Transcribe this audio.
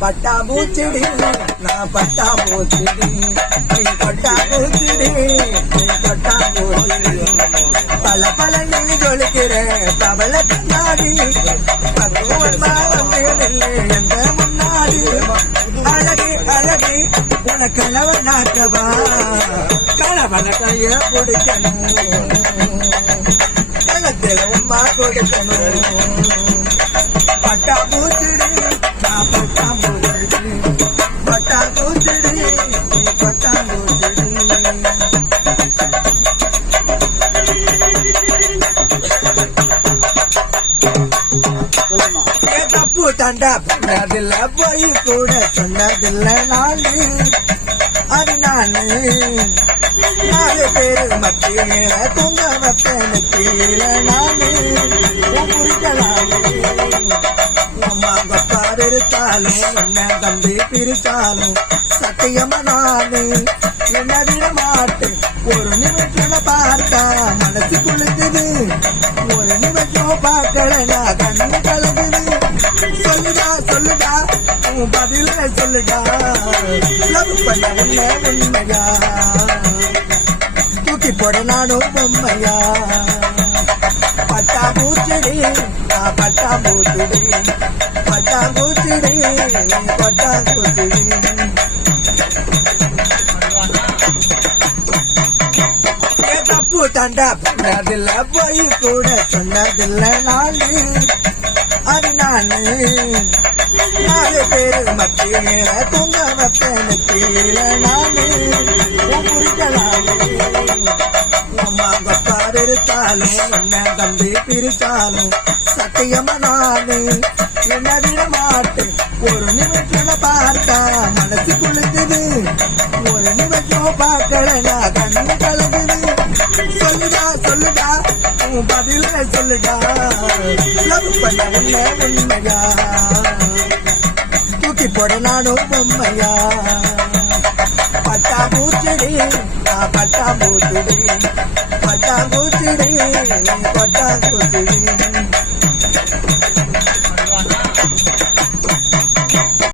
பட்டா பூச்சிடி நான் பட்டா பூச்சிடி நீ பட்டா பூச்சிடி நீ பட்டா பூச்சிடி பல பல நீ ஜொலிக்கிற பவள கண்ணாடி பக்குவமா வந்து நில்லு எந்த முன்னாடி. அழகி அழகி உனக்களவ நாட்டவா கைய பிடிக்கணும். களத்தில் உமா கொடுக்கணும். தப்பு தண்டா? பண்ணதில்ல போய் கூட சொன்னதில்ல நானு. அது நானு. நாலு பேரு மத்தியில தூங்க வைப்பேன் கீழ நானு. அம்மா அப்பா வெறுத்தாலும் என்ன தம்பி பிரித்தாலும் சத்தியமா நானு. என்ன விட மாட்டேன் ஒரு நிமிஷம் பார்த்தா மனசு குளிக்குது ஒரு நிமிஷம் பார்க்கல நான் உன் பதில சொல்லுடா. லவ் பண்ண உன்ன உண்மையா தூக்கி போட நானும் பொம்மையா. பட்டா பூச்சடி நான் பட்டா பூச்சடி. பட்டா பூச்சடி பட்டா பூச்சடி. தப்பு தண்டா பண்ணதில்ல போய் கூட சொன்னதில்ல நானு. அது நானு நாலு பேரு மத்தியில தொங்க வைப்பேன் கீழ நானு புரிக்கலாமே அம்மா அப்பா வெறுத்தாலும் என்ன தம்பி பிரித்தாலும் சத்தியமா நானு. என்ன விட மாட்டேன் ஒரு நிமிஷம் பார்த்தா மனசு குளிக்குது. ஒரு நிமிஷம் பார்க்கலனா கண்ணு கலங்குது. சொல்லுடா சொல்லுடா. உன் பதில சொல்லுடா. லவ் பண்ண உன்ன உண்மையா தூக்கி போட நானும் பொம்மையா. பட்டா பூச்சடி நான் பட்டா பூச்சடி பட்டா பூச்சடி பட்டா பூச்சடி